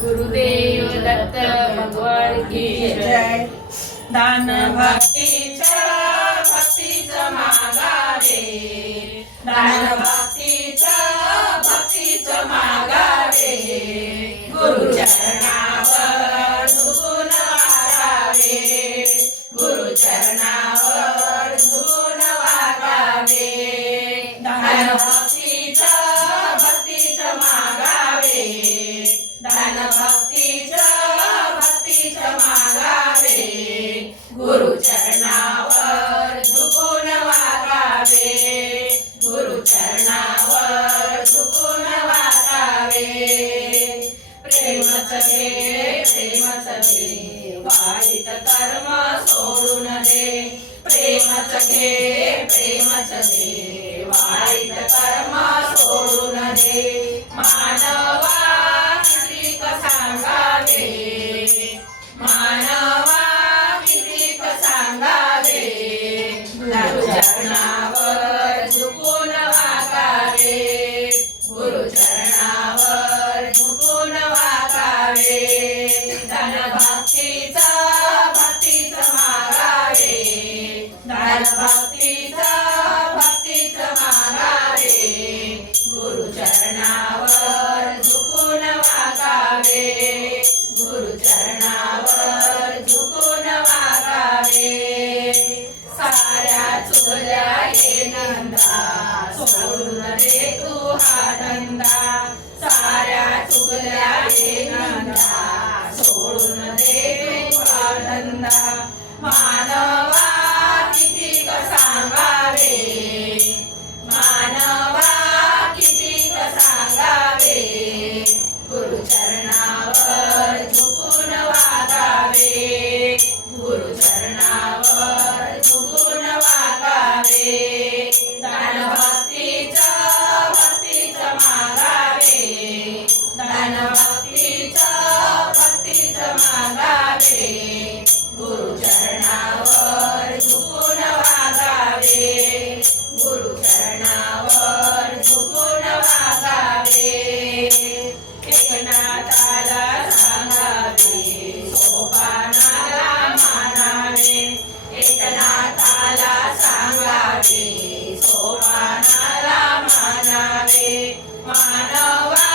गुरुदेव दत्त भगवान की जय। दान भक्तीचा मागावे, दान भक्तीचा मागावे, गुरुचरणावर झुकून वागावे, गुरुचरणावर झुकून वागावे। दान भक्तीचा मागावे, दान भक्तीचा मागावे, गुरुचरणावर झुकून वागावे, गुरुचरणावर झुकून वागावे। प्रेमच घे, वाईट कर्म सोडून दे, प्रेमच घे, वाईट कर्म सोडून दे। मानवा कितीक सांगावे, मानवा कितीक सांगावे, गुरुचरणावर झुकून वागावे, गुरुचरणावर झुकून वागावे। दान भक्तीचा मागावे, दान भक्तीचा मागावे, गुरुचरणावर झुकून वागावे, गुरुचरणावर झुकून वागावे। साऱ्या चुगल्या ये नंदा, सोडून दे तू हा धंदा, साऱ्या चुगल्या ये नंदा, सोडून दे तू हा धंदा। मानवा कितीक सांगावे, मानवा कितीक सांगावे, गुरुचरणावर झुकून वागावे, गुरुचरणावर झुकून वागावे। दान भक्तीचा मागावे, दान भक्तीचा मागावे, गुरुचरणावर झुकून वागावे, गुरुचरणावर झुकून वागावे। एकनाथाला सांगावे, सोपानाला मानावे, एकनाथाला सांगावे, सोपानाला मानावे। मानवा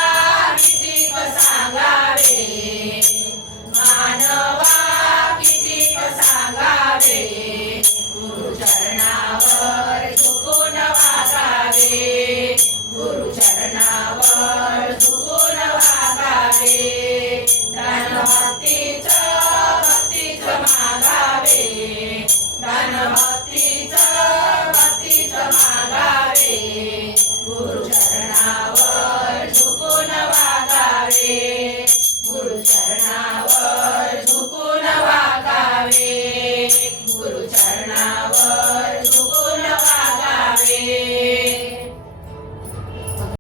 कितीक सांगावे, मानवा कितीक सांगावे, गुरुचरणावर झुकून वागावे, गुरुचरणावर झुकून वागावे। दान भक्तीचा मागावे, दान भक्तीचा मागावे, गुरुचरणावर झुकून वागावे, गुरुचरणावर झुकून वागावे, गुरुचरणावर झुकून वागावे।